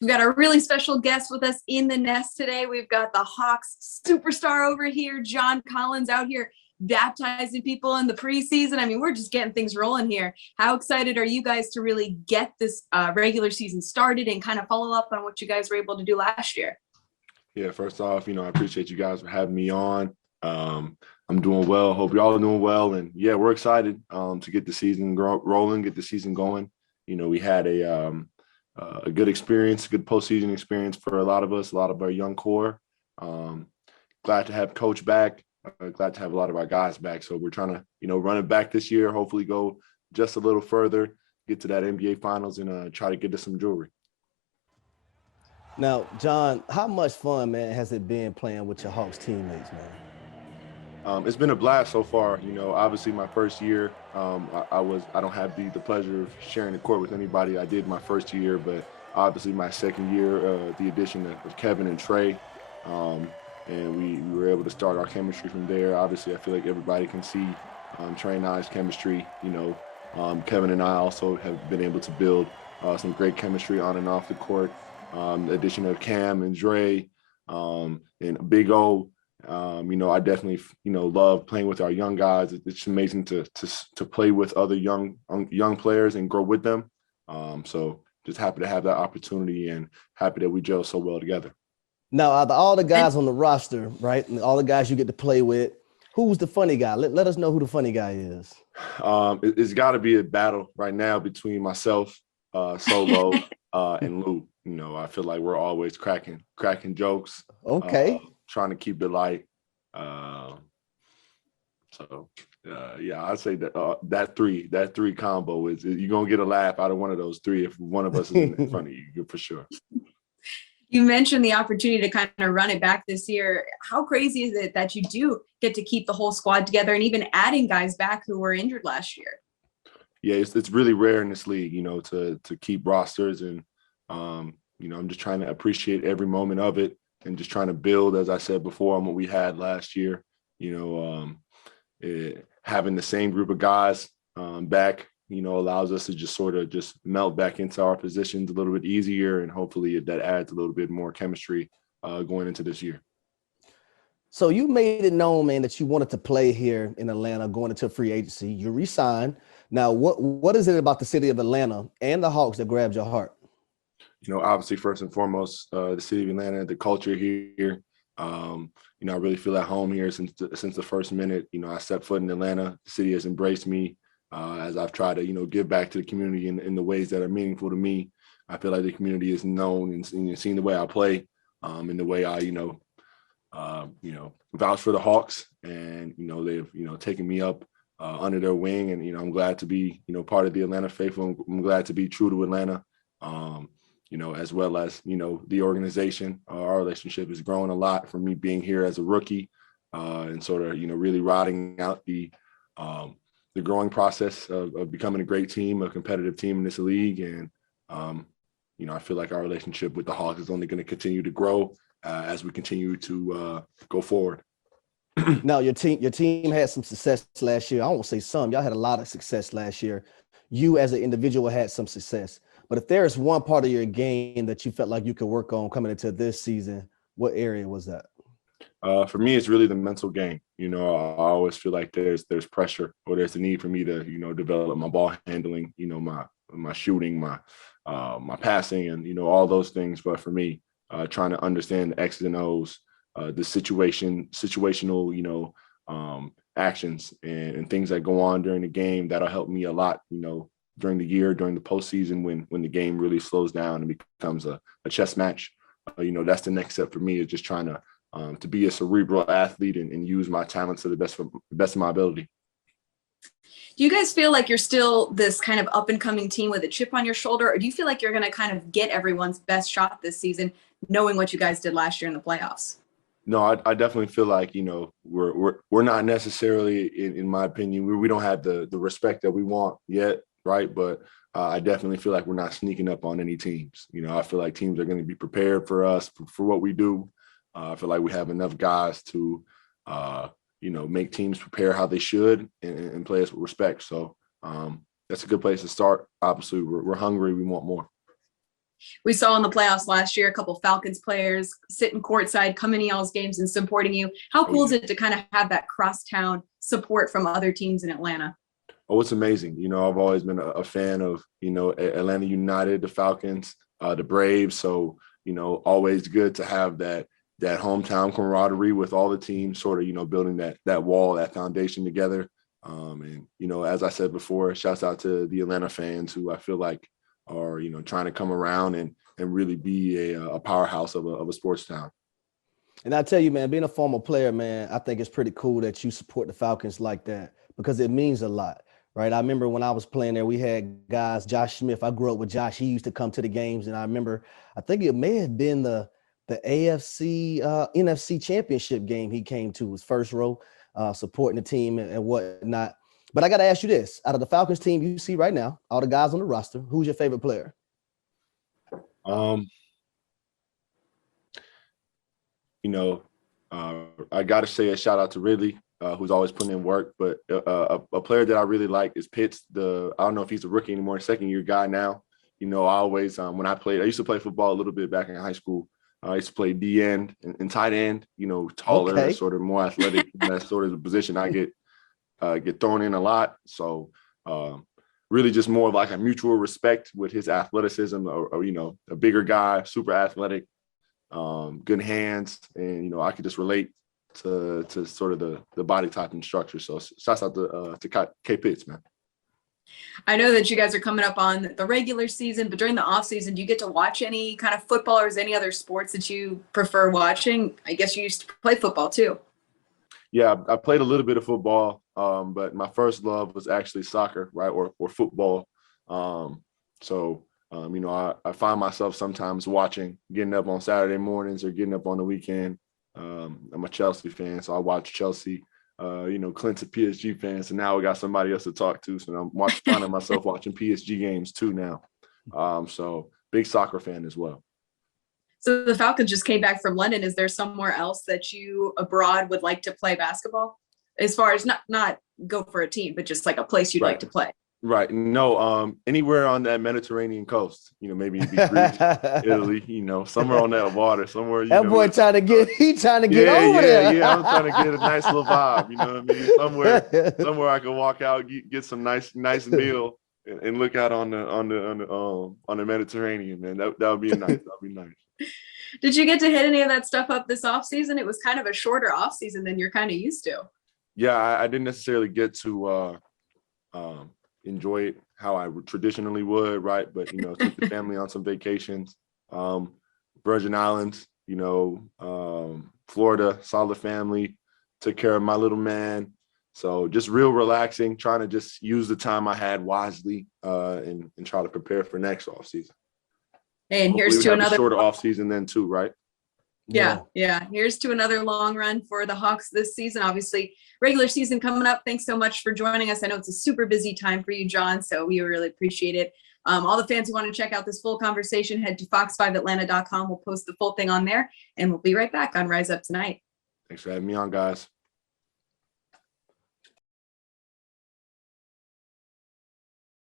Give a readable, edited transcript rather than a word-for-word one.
We've got a really special guest with us in the nest today. We've got the Hawks superstar over here, John Collins, out here baptizing people in the preseason. I mean, we're just getting things rolling here. How excited are you guys to really get this regular season started and kind of follow up on what you guys were able to do last year? Yeah, first off, I appreciate you guys for having me on. I'm doing well. Hope y'all are doing well. And yeah, we're excited to get the season rolling, get the season going. We had a good experience, a good postseason experience for a lot of us, a lot of our young core. Glad to have Coach back. Glad to have a lot of our guys back. So we're trying to, run it back this year, hopefully go just a little further, get to that NBA Finals and try to get to some jewelry. Now, John, how much fun, man, has it been playing with your Hawks teammates, man? It's been a blast so far. Obviously my first year, I don't have the pleasure of sharing the court with anybody. I did my first year, but obviously my second year, the addition of Kevin and Trey, and we were able to start our chemistry from there. Obviously, I feel like everybody can see Trey and I's chemistry. Kevin and I also have been able to build some great chemistry on and off the court. The addition of Cam and Dre and Big O. I definitely, love playing with our young guys. It's amazing to play with other young players and grow with them. So just happy to have that opportunity and happy that we gel so well together. Now, out of all the guys on the roster, right, and all the guys you get to play with, who's the funny guy? Let us know who the funny guy is. It's got to be a battle right now between myself, Solo, and Lou. I feel like we're always cracking jokes. Okay. Trying to keep it light. Yeah, I'd say that that three combo is you're gonna get a laugh out of one of those three if one of us is in front of you for sure. You mentioned the opportunity to kind of run it back this year. How crazy is it that you do get to keep the whole squad together and even adding guys back who were injured last year? Yeah, it's really rare in this league, to keep rosters and I'm just trying to appreciate every moment of it. And just trying to build, as I said before, on what we had last year. Having the same group of guys back, allows us to just sort of just melt back into our positions a little bit easier, and hopefully that adds a little bit more chemistry going into this year. So you made it known, man, that you wanted to play here in Atlanta, going into free agency. You re-signed. Now, what is it about the city of Atlanta and the Hawks that grabbed your heart? Obviously, first and foremost, the city of Atlanta, the culture here. I really feel at home here since the first minute. I stepped foot in Atlanta. The city has embraced me as I've tried to, give back to the community in the ways that are meaningful to me. I feel like the community is known and seen the way I play, and the way I, vouch for the Hawks, and they've taken me up under their wing, and I'm glad to be part of the Atlanta faithful. I'm glad to be true to Atlanta. As well as, the organization. Our relationship has grown a lot from me being here as a rookie and sort of, really riding out the growing process of becoming a great team, a competitive team in this league. And, I feel like our relationship with the Hawks is only going to continue to grow as we continue to go forward. Now, your team had some success last year. I won't say some. Y'all had a lot of success last year. You as an individual had some success. But if there's one part of your game that you felt like you could work on coming into this season, what area was that? For me, it's really the mental game. I always feel like there's pressure, or there's a need for me to, develop my ball handling, my shooting, my passing, and, all those things. But for me, trying to understand the X's and O's, the situational, actions and things that go on during the game, that'll help me a lot, during the year, during the postseason, when the game really slows down and becomes a chess match. That's the next step for me, is just trying to be a cerebral athlete and use my talents to the best of my ability. Do you guys feel like you're still this kind of up and coming team with a chip on your shoulder, or do you feel like you're going to kind of get everyone's best shot this season, knowing what you guys did last year in the playoffs? No, I definitely feel like, we're not necessarily, in my opinion, we don't have the respect that we want yet. Right. But I definitely feel like we're not sneaking up on any teams. I feel like teams are going to be prepared for us for what we do. I feel like we have enough guys to, make teams prepare how they should and play us with respect. So that's a good place to start. Obviously, we're hungry. We want more. We saw in the playoffs last year, a couple Falcons players sitting courtside, coming to y'all's games and supporting you. How cool is it to kind of have that crosstown support from other teams in Atlanta? Oh, it's amazing. I've always been a fan of, Atlanta United, the Falcons, the Braves. So, always good to have that hometown camaraderie with all the teams sort of, building that wall, that foundation together. As I said before, shouts out to the Atlanta fans who I feel like are, trying to come around and really be a powerhouse of a sports town. And I tell you, man, being a former player, man, I think it's pretty cool that you support the Falcons like that because it means a lot, right? I remember when I was playing there, we had guys, Josh Smith. I grew up with Josh. He used to come to the games. And I remember, I think it may have been the AFC, NFC championship game he came to, his first row, supporting the team and whatnot. But I got to ask you this. Out of the Falcons team you see right now, all the guys on the roster, who's your favorite player? I got to say a shout out to Ridley, who's always putting in work. But a player that I really like is Pitts. I don't know if he's a rookie anymore, second year guy now. I always, when I used to play football a little bit back in high school. I used to play D end and tight end, taller, okay. Sort of more athletic. That's sort of the position I get thrown in a lot. So really just more of like a mutual respect with his athleticism or a bigger guy, super athletic, good hands. And, I could just relate to sort of the body type and structure. So shouts out to K Pitts, man. I know that you guys are coming up on the regular season, but during the off season, do you get to watch any kind of football or is any other sports that you prefer watching? I guess you used to play football too. Yeah, I played a little bit of football, but my first love was actually soccer, right, or football. I find myself sometimes getting up on Saturday mornings or getting up on the weekend. I'm a Chelsea fan, so I watch Chelsea. Clint's a PSG fan, so now we got somebody else to talk to. So I'm finding myself watching PSG games too now. So big soccer fan as well. So the Falcons just came back from London. Is there somewhere else that you abroad would like to play basketball? As far as not go for a team, but just like a place you'd like to play. Right. No, anywhere on that Mediterranean coast, maybe it'd be Greece, Italy, somewhere on that water, somewhere. That boy trying to get over there. Yeah, I'm trying to get a nice little vibe, you know what I mean? Somewhere I can walk out, get some nice meal and look out on the Mediterranean, man. That would be nice. That'd be nice. Did you get to hit any of that stuff up this off season? It was kind of a shorter off season than you're kind of used to. Yeah, I didn't necessarily get to enjoy it how I traditionally would, right? But took the family on some vacations, Virgin Islands, Florida, saw the family, took care of my little man. So just real relaxing, trying to just use the time I had wisely and try to prepare for next off season. And here's to another shorter off season then too, right? Yeah. Here's to another long run for the Hawks this season. Obviously, regular season coming up. Thanks so much for joining us. I know it's a super busy time for you, John, so we really appreciate it. All the fans who want to check out this full conversation, head to fox5atlanta.com. We'll post the full thing on there, and we'll be right back on Rise Up Tonight. Thanks for having me on, guys.